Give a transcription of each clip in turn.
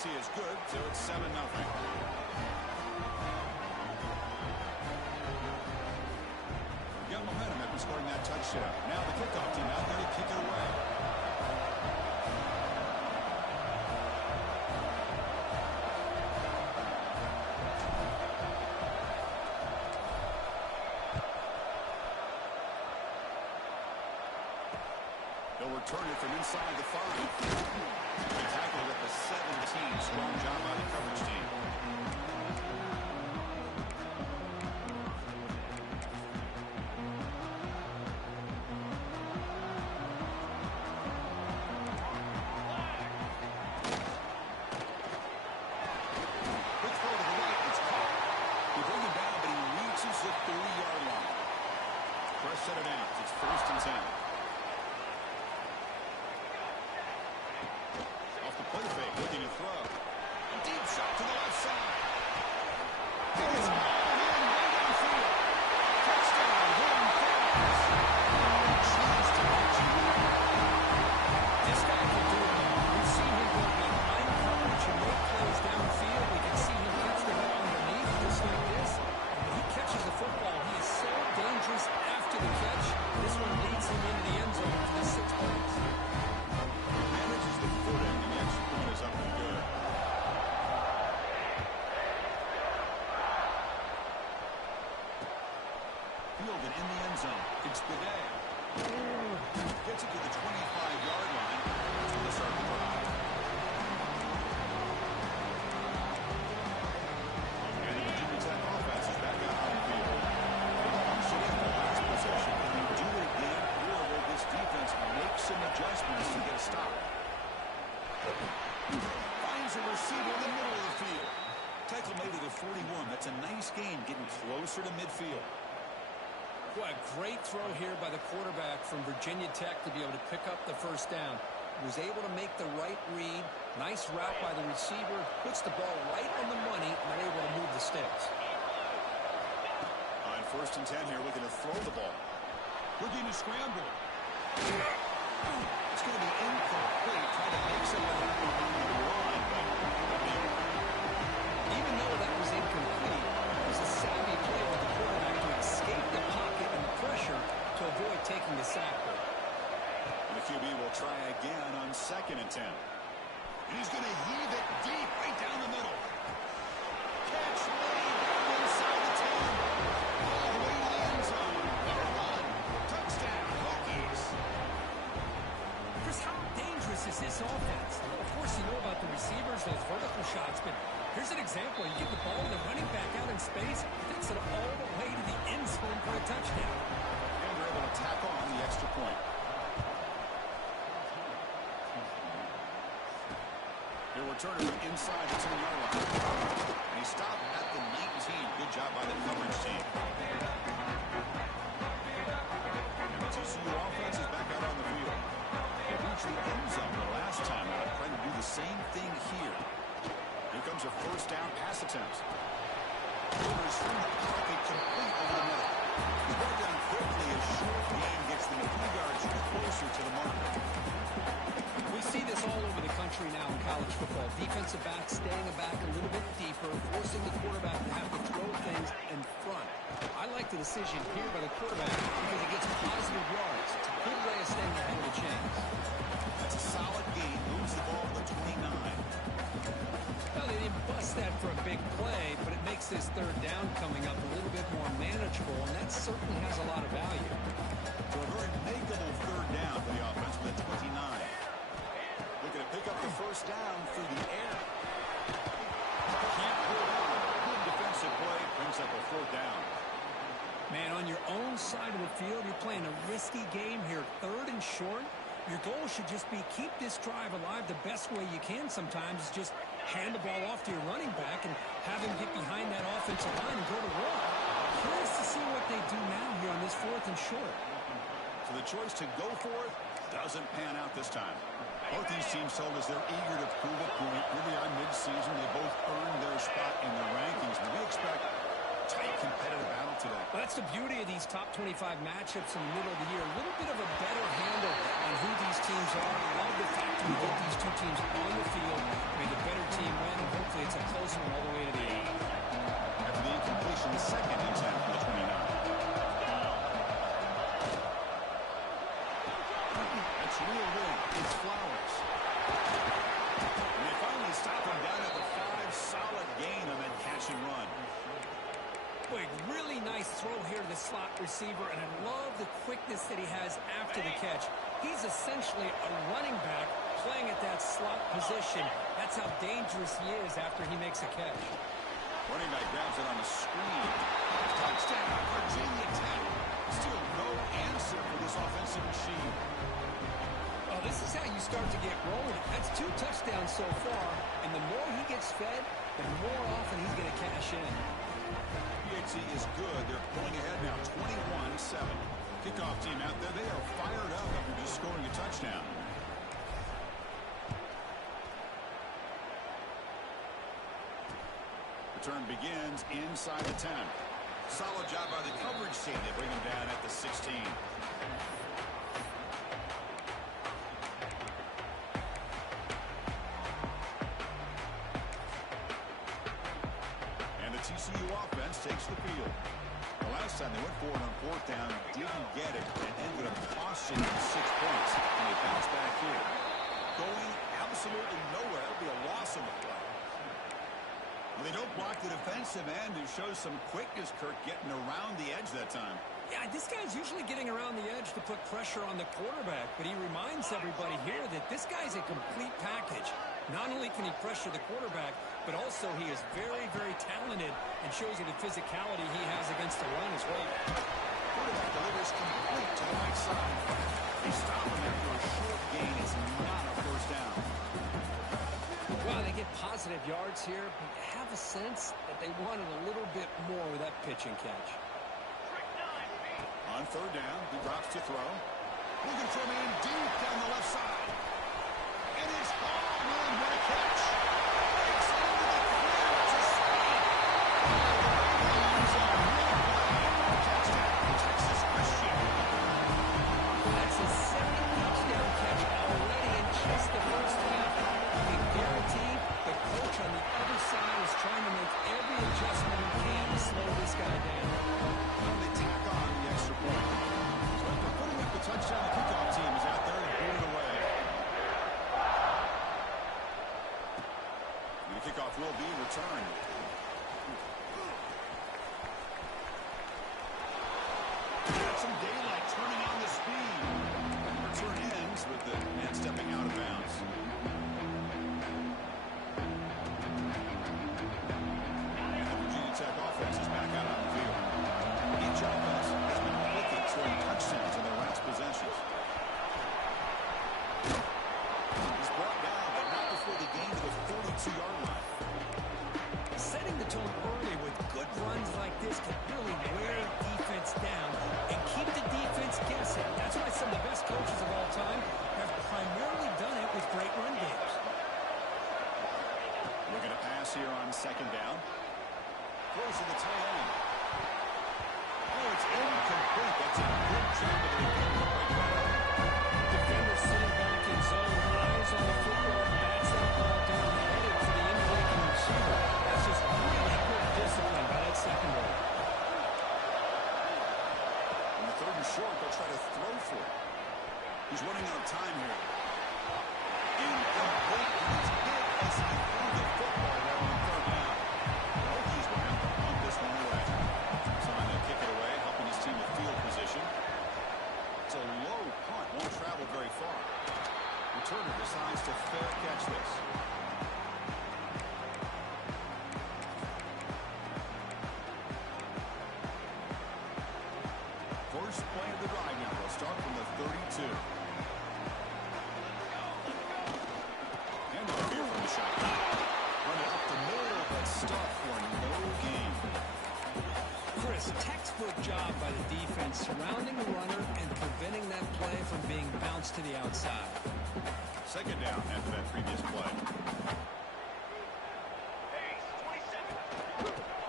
penalty is good, so it's 7-0. Young momentum after scoring that touchdown. Now the kickoff team out there to kick it away. They'll return it from inside the 5. They tackle it at the 17. Strong job by the coverage team. Quick throw to the right. It's caught. They bring him down, but he reaches the 30-yard line. Press set it out. It's 1st and 10. Play fake, looking to throw. A deep shot to the left side. It is all in right downfield. Touchdown, Jordan Phillips. Chance to catch you. This guy can do it all. We've seen him go behind coverage and make plays downfield. We can see him catch the ball underneath just like this. When he catches the football, he is so dangerous after the catch. This one leads him into the end zone for the 6 points. Manages the footing, and the extra point is up and good. Fielded in the end zone. It's Bidet. Gets it to the 25-yard line. That's going to start the drive. And the Virginia Tech offense is back out on the field. They punched it in the last possession, and they do it again. Or this defense makes some adjustments to get a stop. Finds a receiver in the middle of the field. Tackle made at the 41. That's a nice gain, getting closer to midfield. What a great throw here by the quarterback from Virginia Tech to be able to pick up the first down. Was able to make the right read. Nice route by the receiver. Puts the ball right on the money, and they're able to move the sticks. On 1st and 10 here, looking to throw the ball. Looking to scramble. It's going to be incomplete. Trying to make something happen on the line, but even though that was incomplete, it was a savvy play by the quarterback to escape the pocket and the pressure to avoid taking the sack. And the QB will try again on 2nd and 10. And he's going to heave it deep right down the middle. Catch made down inside the 10. All the way to the end zone. Number 1. Touchdown, Hokies. Chris, how dangerous is this offense? Of course, you know about the receivers, those vertical shots, but here's an example. You give the ball to the running back out in space, takes it all the way to the end zone for a touchdown. And they're able to tack on the extra point. He'll return it from inside the 10-yard line. And he stopped at the 19. Good job by the coverage team. And the TCU offense is back out on the field. They reached the end zone the last time out, trying to do the same thing here. Here comes a 1st down pass attempt. Rivers from the pocket, complete over the middle. He brought down quickly as short gain gets them a few yards closer to the mark. We see this all over the country now in college football. Defensive backs staying back a little bit deeper, forcing the quarterback to have to throw things in front. I like the decision here by the quarterback because it gets positive yards. It's a good way of staying ahead of the chains. That's a solid gain. Moves the ball to the 29. Well, they didn't bust that for a big play, but it makes this 3rd down coming up a little bit more manageable, and that certainly has a lot of value. So a very makeable 3rd down for the offense with the 29. Looking to pick up the 1st down through the air. Can't pull it out. Good defensive play. Brings up a 4th down. Man, on your own side of the field, you're playing a risky game here. 3rd and short. Your goal should just be keep this drive alive the best way you can sometimes. Is just hand the ball off to your running back and have him get behind that offensive line and go to work. Curious to see what they do now here on this 4th and short. So the choice to go for it doesn't pan out this time. Both these teams told us they're eager to prove a point. Here they are mid-season. They both earned their spot in the rankings. But we expect tight competitive battle today. Well, That's the beauty of these top 25 matchups in the middle of the year. A little bit of a better handle on who these teams are. I love the fact that we get these two teams on the field. May the better team win, and hopefully it's a close one all the way to the end. After the incompletion, second and 10 from the 29. That's real good. It's Flowers. And they finally stop him down at the 5. Solid gain on that catch and run. Boy, really nice throw here to the slot receiver, and I love the quickness that he has after the catch. He's essentially a running back playing at that slot position. That's how dangerous he is after he makes a catch. Running back grabs it on the screen. Touchdown, Virginia Tech. Still no answer for this offensive machine. Oh, this is how you start to get rolling. That's 2 touchdowns so far, and the more he gets fed, the more often he's going to cash in. PHC is good. They're pulling ahead now, 21-7. Kickoff team out there. They are fired up after just scoring a touchdown. Return begins inside the 10. Solid job by the coverage team. They bring him down at the 16. And the TCU offense takes the field. The last time they went for it on 4th down, didn't get it, and ended up costing them 6 points. And they bounce back here. Going absolutely nowhere. It'll be a loss of the play. Well, they don't block the defensive end, who shows some quickness, Kirk, getting around the edge that time. Yeah, this guy's usually getting around the edge to put pressure on the quarterback, but he reminds everybody here that this guy's a complete package. Not only can he pressure the quarterback, but also he is very, very talented and shows you the physicality he has against the run as well. Quarterback delivers complete to the right side. They stop him after a short gain. It's not a first down. Well, they get positive yards here, but you have a sense that they wanted a little bit more with that pitch and catch. On 3rd down, he drops to throw. Looking for a man deep down the left side. And it's all in. What a catch. It's into the clear to Smith. Touchdown, Texas Christian. That's his 2nd touchdown catch already in just the first half. You can guarantee the coach on the other side is trying to make every adjustment he can to slow this guy down. And they tack on the extra point. So after putting up the touchdown, the kickoff team is out there and blew it away. And the kickoff will be returned. Got some daylight turning on the speed. Return ends with the man stepping out of bounds. And the Virginia Tech offense is back out on the field. Each offense has been clicking, scoring touchdowns in their last possessions. He's brought down, but not before the gain to the 42-yard line. Setting the tone early with good runs like this can really wear defense down and keep the defense guessing. That's why some of the best coaches of all time have primarily done it with great run games. Looking to pass here on 2nd down. Throws to the tight end. Oh, it's incomplete. That's a good job of the Defender sitting back in zone, eyes on the football, bats that ball down, headed for the in-breaking receiver. That's just really good discipline by that secondary. On the 3rd and short, they'll try to throw for it. He's running out of time here. Incomplete. He's hit as he threw the football there on 3rd down. The Hokies will have to punt this one away. Someone to kick it away, helping his team with field position. It's a low punt, won't travel very far. Returner decides to fair catch this. First play of the drive now. They'll start from the 32. And off here from the shotgun. Run it up the middle, but stuff for no gain. Chris, textbook job by the defense surrounding the runner and preventing that play from being bounced to the outside. 2nd down after that previous play.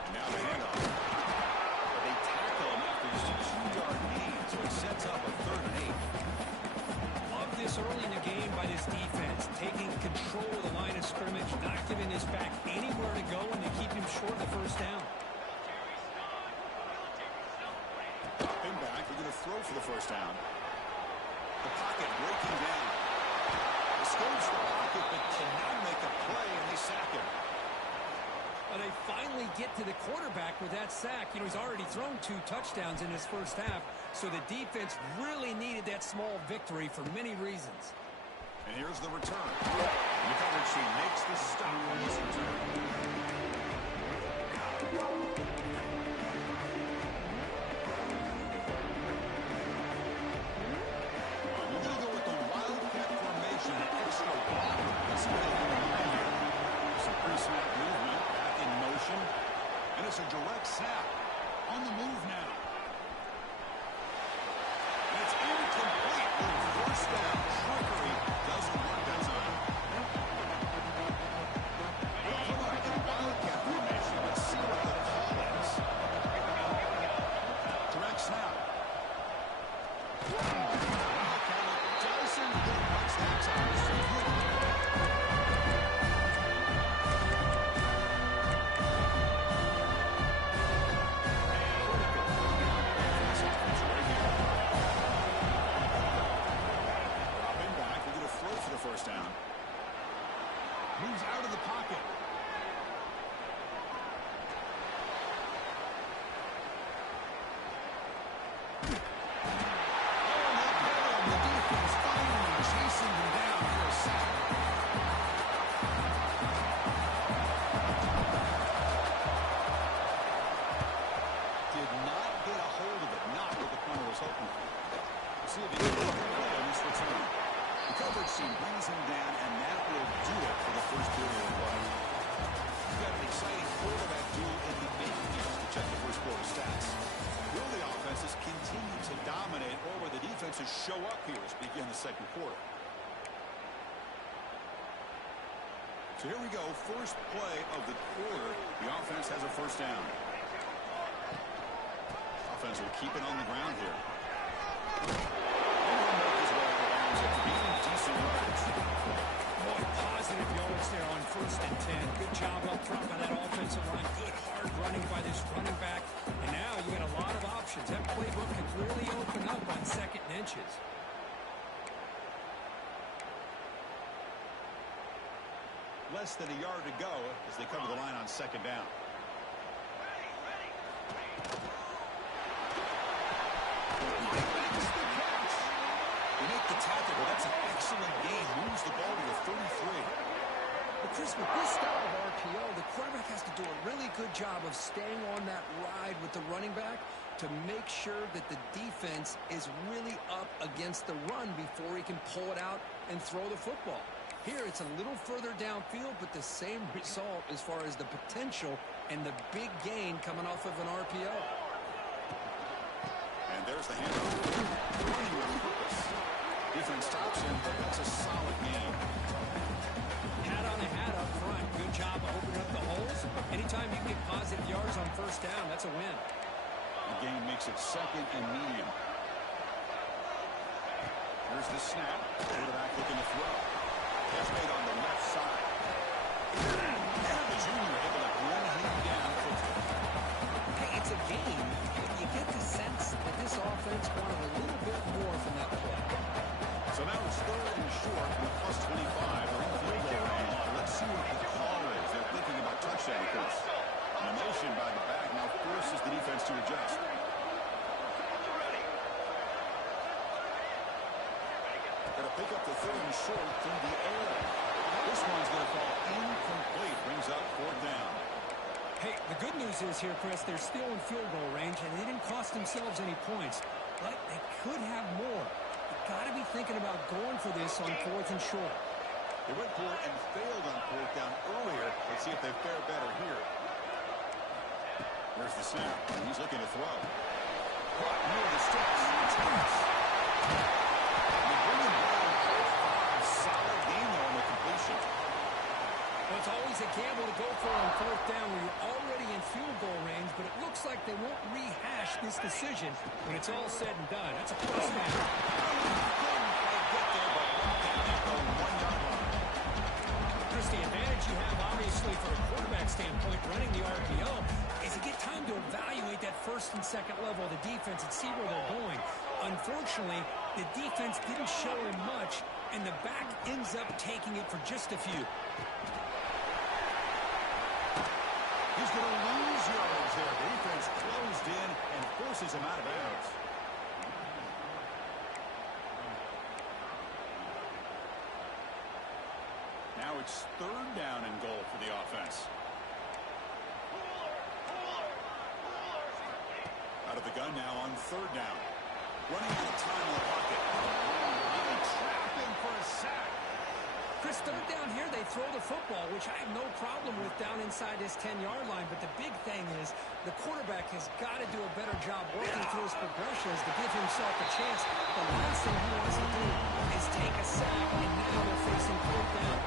And now the handoff. They tackle him after early in the game by this defense, taking control of the line of scrimmage, not giving his back anywhere to go, and they keep him short of the first down. Dropping back, they're going to throw for the first down. The pocket breaking down. Escapes the pocket, but cannot make a play, and they sack him. Well, they finally get to the quarterback with that sack. You know, he's already thrown 2 touchdowns in his first half, so the defense really needed that small victory for many reasons. And here's the return. The coverage team makes the stop on this return. We're going to go with the Wildcat formation, extra block. Let's see what they have in mind here. Some pre-snap movement, back in motion, and it's a direct snap. On the move now. And it's incomplete with first down. Trickery doesn't work that time. Well, come on, in Wildcat formation. Let's see what the call is. Direct snap. Wildcat doesn't get much that time. So good. First down. Moves out of the pocket. Oh, the defense finally chasing him down for a sack. Did not get a hold of it. Not what the corner was hoping for. See if he can play on this return. The coverage team brings him down, and that will do it for the first period of play. We've got an exciting quarterback duel in the making here. We'll check the first quarter stats. Will the offenses continue to dominate, or will the defenses show up here as we begin the second quarter? So here we go. First play of the quarter. The offense has a first down. Offense will keep it on the ground here. Boy, positive yards there on 1st and 10. Good job up front by that offensive line. Good hard running by this running back. And now you got a lot of options. That playbook can really open up on 2nd and inches. Less than a yard to go as they cover the line on 2nd down. They make the tackle, but that's an excellent game. Moves the ball to the 33. But Chris, with this style of RPO, the quarterback has to do a really good job of staying on that ride with the running back to make sure that the defense is really up against the run before he can pull it out and throw the football. Here, it's a little further downfield, but the same result as far as the potential and the big gain coming off of an RPO. And there's the handoff. Running with purpose. Defense stops him, but that's a solid game. Hat on a hat up front. Good job of opening up the holes. Anytime you get positive yards on 1st down, that's a win. The game makes it 2nd and medium. Here's the snap. Quarterback looking to throw. Catch made on the left side. The junior able to run him down quickly. Hey, it's a game, but you get the sense that this offense wanted a little bit more from that play. So now it's 3rd and short from the +25. They're in field goal range. Let's see what the call is. They're thinking about touchdown course. An emotion by the back now forces the defense to adjust. Going to pick up the 3rd and short through the air. This one's going to fall incomplete. Brings up 4th down. Hey, the good news is here, Chris, they're still in field goal range, and they didn't cost themselves any points. But they could have more. You've got to be thinking about going for this on 4th and short. They went for it and failed on 4th down earlier. Let's see if they fare better here. There's the snap, and he's looking to throw. Caught near the sticks. It's close. They bring him down a solid game there on the completion. Well, it's always a gamble to go for on 4th down when you're already in field goal range, but it looks like they won't rehash this decision when it's all said and done. That's a first down. Couldn't quite get there, but you have, obviously, from a quarterback standpoint, running the RPO, is you get time to evaluate that first and second level of the defense and see where they're going. Unfortunately, the defense didn't show him much, and the back ends up taking it for just a few. He's going to lose yards there. The defense closed in and forces him out of bounds. Now it's third down and goal for the offense. Out of the gun now on third down. Running out of time in the pocket. They trap him for a sack. Chris, third down here, they throw the football, which I have no problem with down inside his 10-yard line. But the big thing is the quarterback has got to do a better job working through his progressions to give himself a chance. The last thing he wants to do is take a sack, and now they're facing fourth down.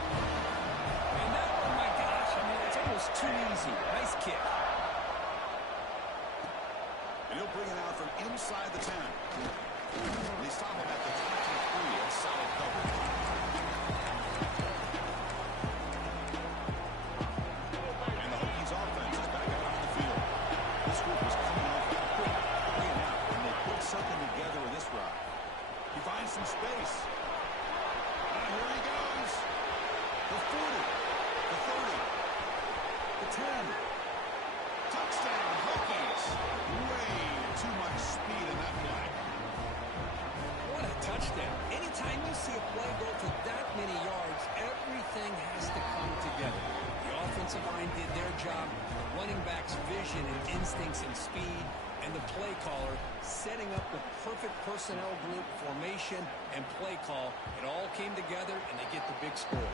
And that, oh my gosh, I mean, it's almost too easy. Nice kick. And he'll bring it out from inside the 10. They stop him at the 23. That's solid coverage. And the Hokies offense is back out on the field. This group is coming off that quick, bringing out, and they put something together with this drive. He finds some space. Here he goes. The 40, the 30, the 10. Touchdown, Hokies. Way too much speed in that play. What a touchdown. Anytime you see a play go for that many yards, everything has to come together. The offensive line did their job, the running back's vision and instincts and speed, and the play caller setting up the perfect personnel group, formation, and play call. It all came together, and they get the big score.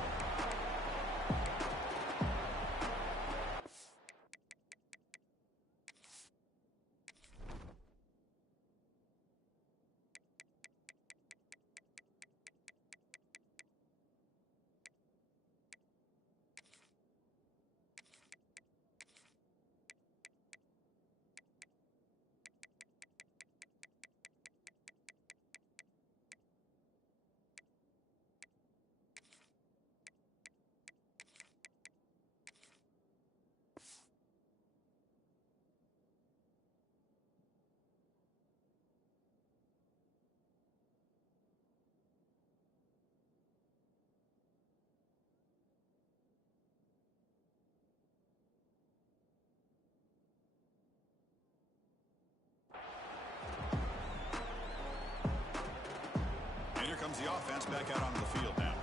Comes the offense back out onto the field now.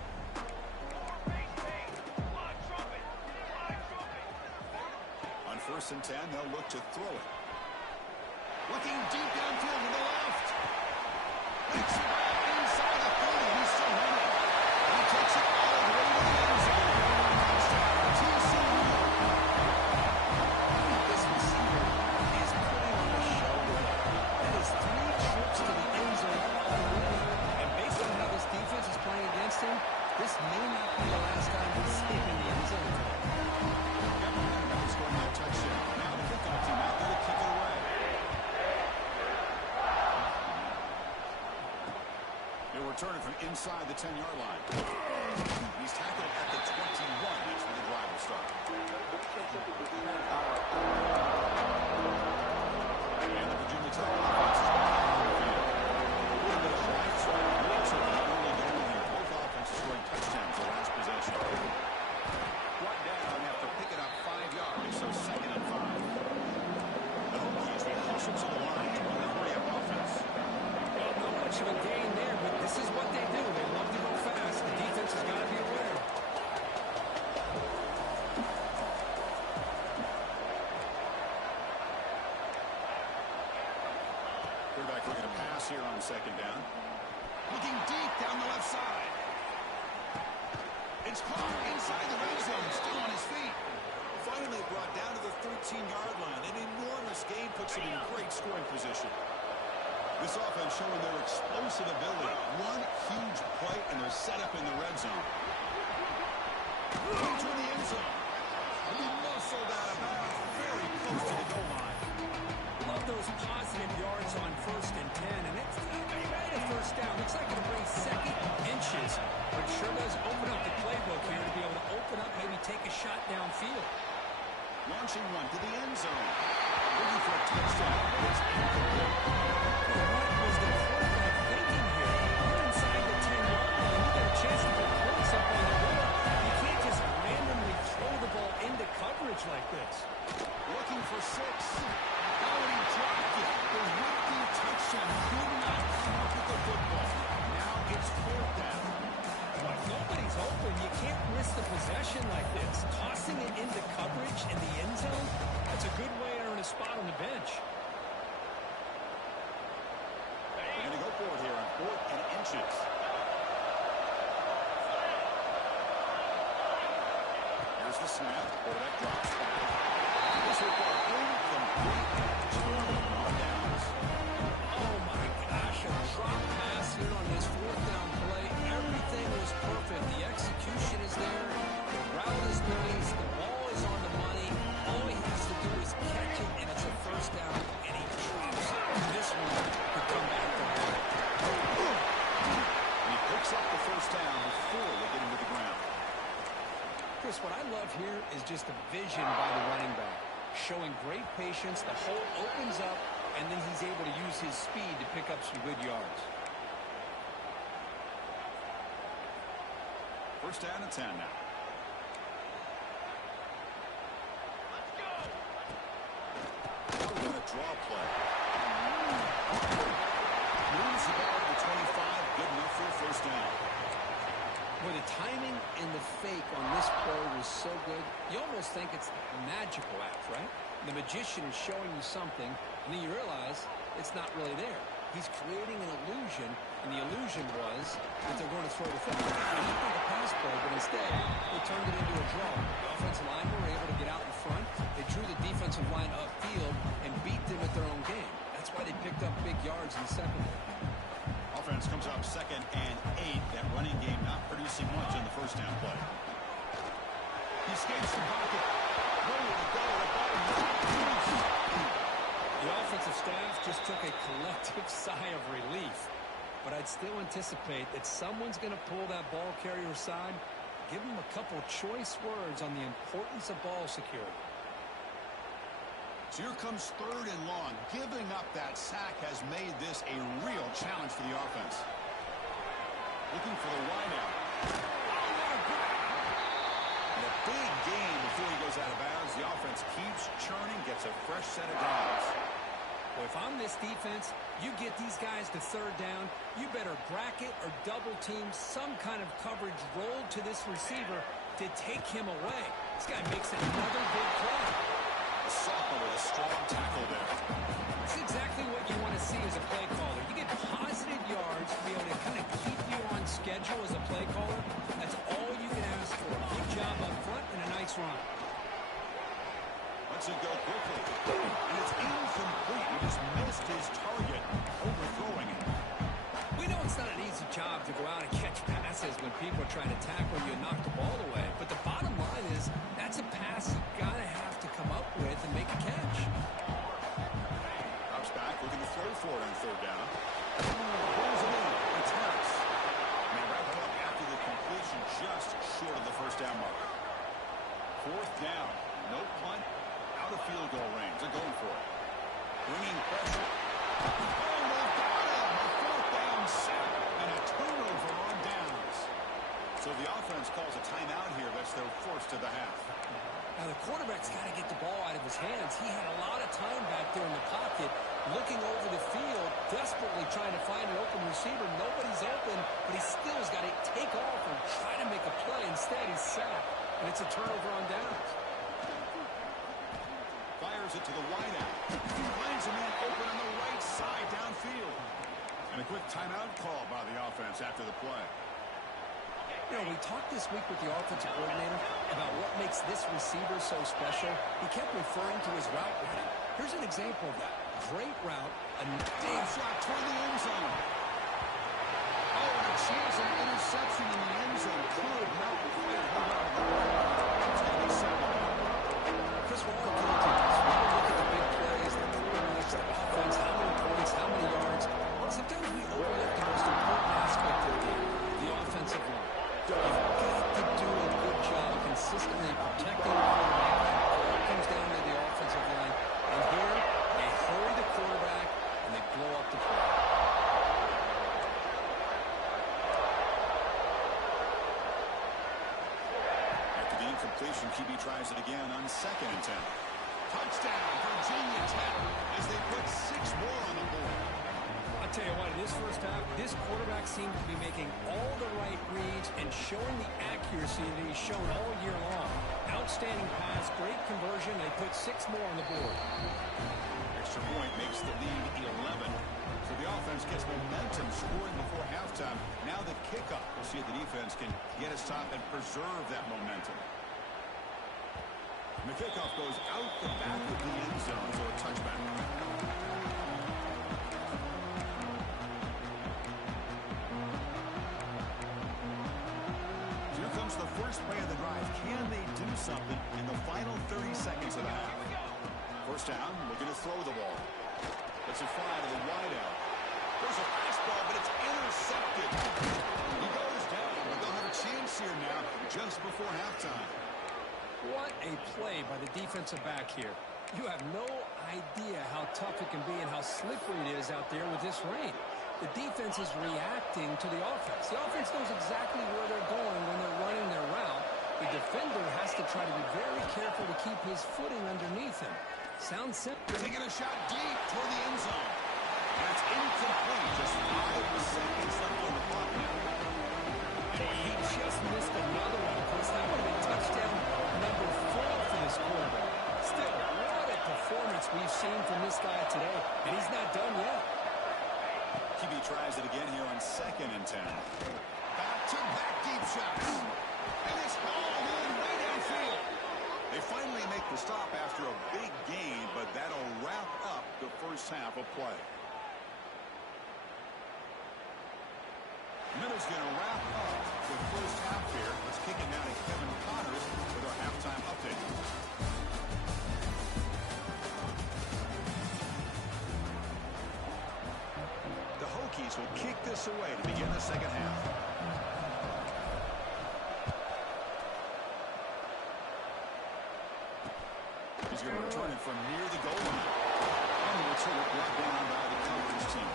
On first and 10, they'll look to throw it. Looking deep downfield to the left. Makes it back inside the 30. He's still running. He takes it all the way to the end zone. Touchdown, TCU. This receiver is putting on a show. That is 3 trips to the end zone already. Defense is playing against him. This may not be the last time he's safe in the end zone. Got momentum after scoring that touchdown. Now the kickoff team out there to kick it away. He'll return it from inside the 10-yard line. He's tackled at the 21. That's where the drive will start. And the Virginia Tech offense is back on the field. A little bit of life scoring touchdowns the last possession. Brought down after picking up 5 yards, so second and 5. The Hokies will hustle to the line to run the hurry-up offense. Well, not much of a gain there, but this is what they do. They love to go fast. The defense has got to be aware. Quarterback looking to pass here on second down. Looking deep down the left side. It's caught inside the red zone, still on his feet. Finally brought down to the 13-yard line. An enormous gain puts him in great scoring position. This offense showing their explosive ability. One huge play, and they're set up in the red zone. Into the end zone. And he muscled out of bounds very close to the goal line. Love those positive yards on first and 10, and it's ready for first down. Looks like it'll bring second inches, but sure does open up the playbook here to be able to open up, maybe take a shot downfield. Launching one to the end zone. Looking for a touchdown, but it's incomplete. What was the quarterback thinking here? You're inside the 10-yard line. You got a chance to put points up on the board. You can't just randomly throw the ball into coverage like this. Looking for 6. Oh, and he dropped it. The would-be touchdown could not come up with the football. Now it's 4th down. But if nobody's open, you can't risk the possession like this. Tossing it into coverage in the end zone, that's a good way to earn a spot on the bench. They're going to go for it here on 4th and inches. Here's the snap. Quarterback drops back. This will go incomplete. On downs. Oh, my gosh, a drop pass here on this 4th down play. Everything was perfect. The execution is there. The route is nice. The ball is on the money. All he has to do is catch it, and it's a first down, and he drops it. This one could come back to him. And he picks up the first down before they get him to the ground. Chris, what I love here is just the vision by the running back. Showing great patience. The hole opens up, and then he's able to use his speed to pick up some good yards. First down and 10 now. Let's go. We're going to draw play. Moves the ball to the 25. Good enough for a first down. Well, the timing and the fake on this play was so good, you almost think it's a magical act, right? The magician is showing you something, and then you realize it's not really there. He's creating an illusion, and the illusion was that they're going to throw the football. They didn't think a pass play, but instead, they turned it into a draw. The offensive line were able to get out in front. They drew the defensive line upfield and beat them at their own game. That's why they picked up big yards in the secondary. Offense comes up 2nd and 8. That running game not producing much in the first down play. He escapes the pocket. Nowhere to go. The offensive staff just took a collective sigh of relief. But I'd still anticipate that someone's going to pull that ball carrier aside, give him a couple choice words on the importance of ball security. So here comes 3rd and long. Giving up that sack has made this a real challenge for the offense. Looking for the wideout. And a big gain before he goes out of bounds. The offense keeps churning, gets a fresh set of downs. Well, if I'm this defense, you get these guys to 3rd down, you better bracket or double team some kind of coverage roll to this receiver to take him away. This guy makes another big play. Sophomore with a strong tackle there. That's exactly what you want to see as a play caller. You get positive yards to be able to kind of keep you on schedule as a play caller. That's all you can ask for. Good job up front and a nice run. Lets it go quickly. And it's incomplete. He just missed his target, overthrowing it. We know it's not an easy job to go out and catch passes when people are trying to tackle you and knock the ball away. But the bottom line is that's a pass you've got to have to come up with and make a catch. Drops back, looking to throw for it on 3rd down. Pulls it in. It's Harris. And they wrap it up after the completion just short of the first down mark. 4th down. No punt. Out of field goal range. They're going for it. Bringing pressure. Oh, they've got him. A 4th down sack and a turnover on downs. So the offense calls a timeout here. That's their first of the half. Now, the quarterback's got to get the ball out of his hands. He had a lot of time back there in the pocket, looking over the field, desperately trying to find an open receiver. Nobody's open, but he still has got to take off and try to make a play. Instead, he's sacked, and it's a turnover on downs. Fires it to the wideout. He finds a man open on the right side downfield. And a quick timeout call by the offense after the play. You know, we talked this week with the offensive coordinator about what makes this receiver so special. He kept referring to his route running. Here's an example of that. Great route, a Big shot toward the end zone. Oh, and a chance of an interception in the end zone. Could not quite hold on to the ball. It's going to be 7 now. Chris, we're all guilty of this. We look at the big plays, the quarterbacks, the offense, how many points, how many yards. Sometimes we overlook the most QB tries it again on 2nd and 10. Touchdown, Virginia Tech, as they put 6 more on the board. I'll tell you what, in this first half, this quarterback seems to be making all the right reads and showing the accuracy that he's shown all year long. Outstanding pass, great conversion. They put 6 more on the board. Extra point makes the lead 11. So the offense gets momentum scoring before halftime. Now the kickoff. We'll see if the defense can get a stop and preserve that momentum. And the kickoff goes out the back of the end zone, so a touchback. Here comes the first play of the drive. Can they do something in the final 30 seconds of the half? First down, looking to throw the ball. It's a fly to the wideout. There's a fastball, but it's intercepted. He goes down, but they'll have a chance here now just before halftime. What a play by the defensive back here. You have no idea how tough it can be and how slippery it is out there with this rain. The defense is reacting to the offense. The offense knows exactly where they're going when they're running their route. The defender has to try to be very careful to keep his footing underneath him. Sounds simple. Taking a shot deep toward the end zone. That's incomplete. Just 5 seconds left on the clock now. And he just missed another one. Of course, that would have been touchdown number 4 for this quarterback. Still, what a performance we've seen from this guy today. And he's not done yet. QB tries it again here on 2nd and 10. Back-to-back deep shots. And it's all in way downfield. They finally make the stop after a big gain, but that'll wrap up the first half of play. Miller's going to wrap up the first half here. Let's kick it now to Kevin Connors with our halftime update. The Hokies will kick this away to begin the second half. He's going to return it from near the goal line. And the return it brought down by the coverage team.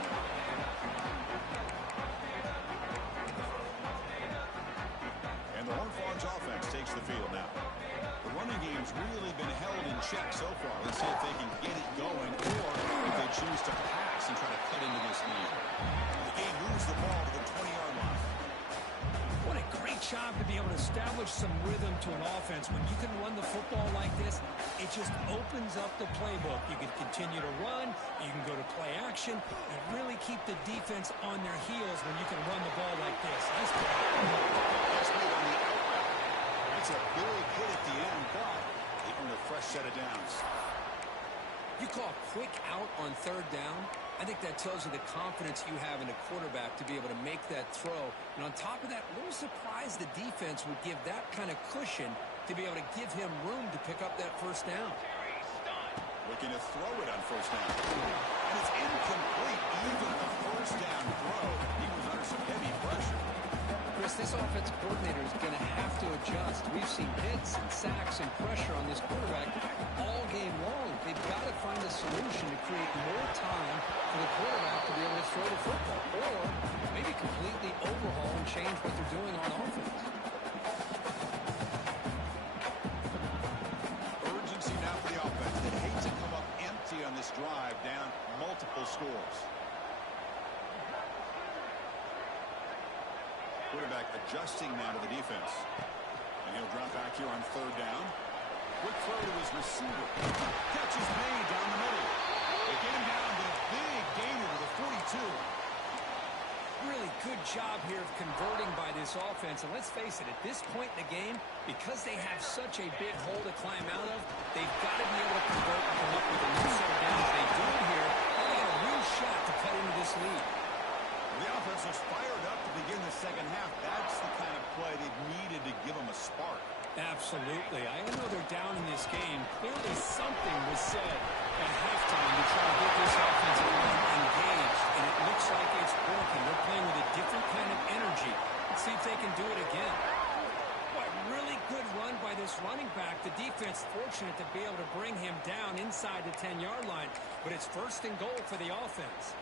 And the Horned Frogs offense takes the field now. The running game's really been held in check so far. Let's see if they can get it going or if they choose to pass and try to cut into this lead. The game moves the ball to the 20-yard line. What a great job to be able to establish some rhythm to an offense. When you can run the football like this, it just opens up the playbook. You can continue to run, you can go to play action, and really keep the defense on their heels when you can run the ball like this. Nice play. Nice play on the outlet. That's a big hit at the end, but they earn a fresh set of downs. You call a quick out on 3rd down. I think that tells you the confidence you have in a quarterback to be able to make that throw. And on top of that, a little surprised the defense would give that kind of cushion to be able to give him room to pick up that first down. Looking to throw it on first down. And it's incomplete. Even the first down throw, he was under some heavy pressure. Chris, this offensive coordinator is going to have to adjust. We've seen hits and sacks and pressure on this quarterback all game long. They've got to find a solution to create more time for the quarterback to be able to throw the football. Or maybe completely overhaul and change what they're doing on offense. Urgency now for the offense. They hate to come up empty on this drive, down multiple scores. Quarterback adjusting now to the defense. And he'll drop back here on 3rd down. Quick throw to his receiver. Catch is made down the middle. They get him down to a big gainer to the 42. Really good job here of converting by this offense. And let's face it, at this point in the game, because they have such a big hole to climb out of, they've got to be able to convert and come up with a new set of downs. They do it here. They got a real shot to cut into this lead. The offense was fired up to begin the second half. That's the kind of play they've needed to give them a spark. Absolutely. I know they're down in this game. Clearly something was said at halftime to try to get this offensive line engaged, and it looks like it's working. They're playing with a different kind of energy. Let's see if they can do it again. What really good run by this running back. The defense fortunate to be able to bring him down inside the 10-yard line, but it's 1st and goal for the offense.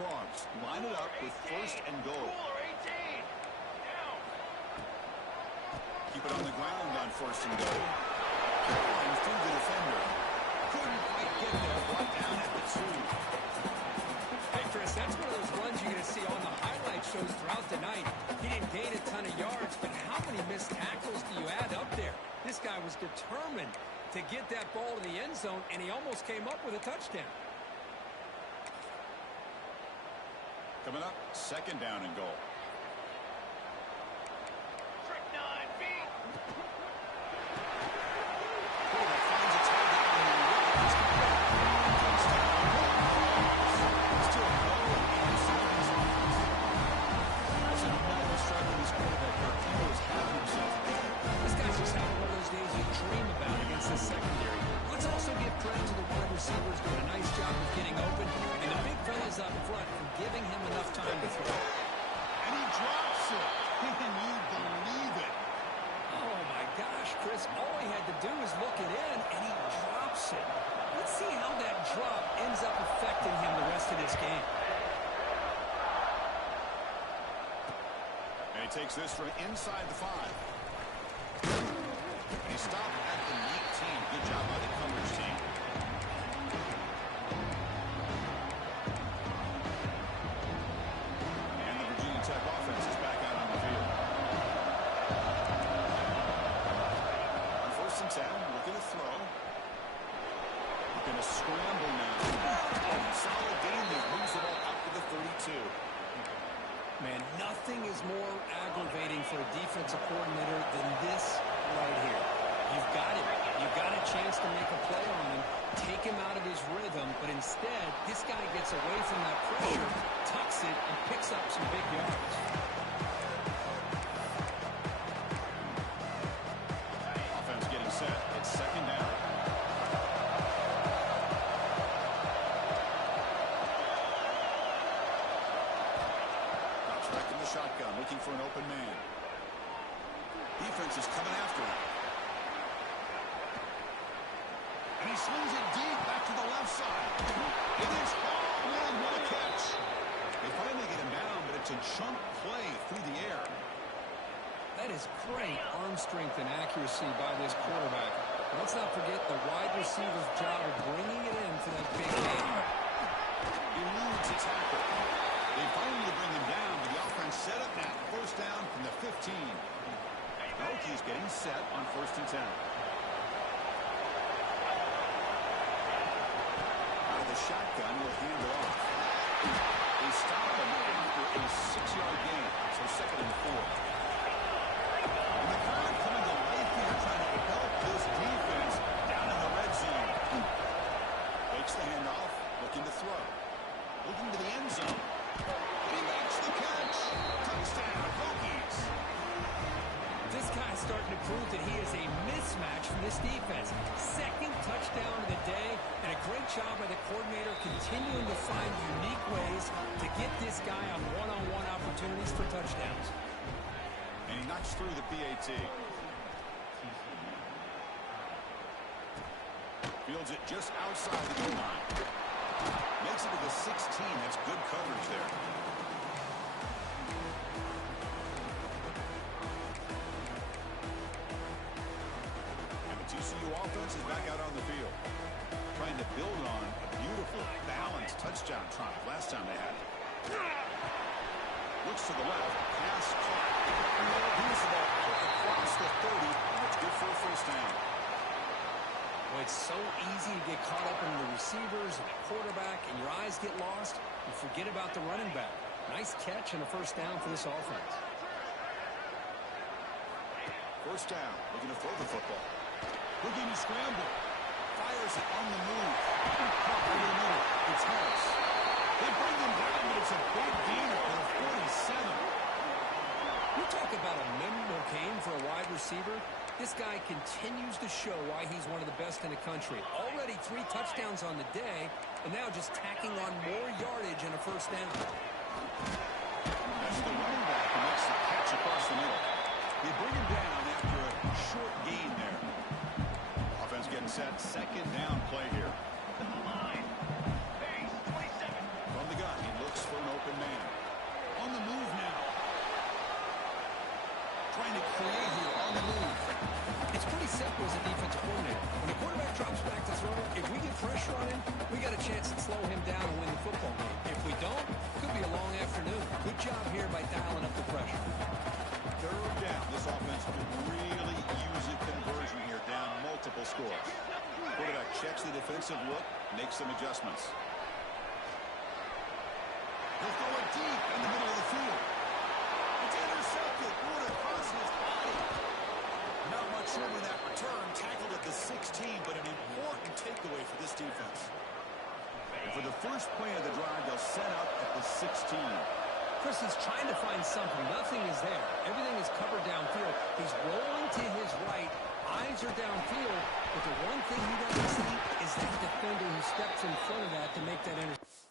Frogs line it up with first and goal. Keep it on the ground on first and goal. Going through the defender. Couldn't quite get there. Brought down at the 2. Hey, Chris, that's one of those runs you're going to see on the highlight shows throughout the night. He didn't gain a ton of yards, but how many missed tackles do you add up there? This guy was determined to get that ball to the end zone, and he almost came up with a touchdown. Coming up, second down and goal. Takes this from inside the 5. He stopped at the 18. Good job by the coverage team. And the Virginia Tech offense is back out on the field. On first and 10, looking to throw. Looking to scramble now. Solid gain there. Moves the ball out to the 32. Man, nothing is more aggravating for a defensive coordinator than this right here. You've got it. You've got a chance to make a play on him, take him out of his rhythm, but instead, this guy gets away from that pressure, tucks it, and picks up some big yards. Offense getting set. It's second down. Shotgun, looking for an open man. Defense is coming after him. And he swings it deep back to the left side. It is oh man, what a catch. They finally get him down, but it's a chunk play through the air. That is great arm strength and accuracy by this quarterback. Let's not forget the wide receiver's job of bringing it in for that big game. Eludes a tackle. They finally bring him down, but the offense set up that first down from the 15. Hokies getting set on first and 10. Out of the shotgun, will hand it off. They stop him after a 6-yard gain, so second and 4. And the crowd coming to life here, trying to help this defense down in the red zone. Takes the handoff, looking to throw. Looking to the end zone. He makes the catch. Touchdown, Hokies. This guy's starting to prove that he is a mismatch for this defense. Second touchdown of the day, and a great job by the coordinator continuing to find unique ways to get this guy on one-on-one opportunities for touchdowns. And he knocks through the PAT. Fields it just outside the goal line. Makes it to the 16. That's good coverage there. And the TCU offense is back out on the field. Trying to build on a beautiful, balanced touchdown drive last time they had it. Looks to the left. Pass caught. Here's the ball across the 30. And it's good for a first down. Well, it's so easy to get caught up in the receivers and the quarterback, and your eyes get lost. You forget about the running back. Nice catch and a first down for this offense. First down. Looking to throw the football. Looking to scramble. Fires it on the move. Caught over the middle. It's Harris. They bring him down, but it's a big gainer for the 47. You talk about a memorable game for a wide receiver. This guy continues to show why he's one of the best in the country. Already 3 touchdowns on the day, and now just tacking on more yardage and a first down. That's the running back who makes the catch across the middle. They bring him down after a short gain there. Offense getting set. Second down play here. From the gun, he looks for trying to create here on the move? It's pretty simple as a defensive coordinator. When the quarterback drops back to throw, if we get pressure on him, we got a chance to slow him down and win the football game. If we don't, could be a long afternoon. Good job here by dialing up the pressure. Third down. This offense could really use a conversion here, down multiple scores. Quarterback checks the defensive look, makes some adjustments. He'll throw it deep in the middle of the field. It's intercepted. What across his body. Not much room in that return. Tackled at the 16, but an important takeaway for this defense. And for the first play of the drive, they'll set up at the 16. Chris is trying to find something. Nothing is there. Everything is covered downfield. He's rolling to his right. Eyes are downfield. But the one thing he doesn't see is that defender who steps in front of that to make that interception.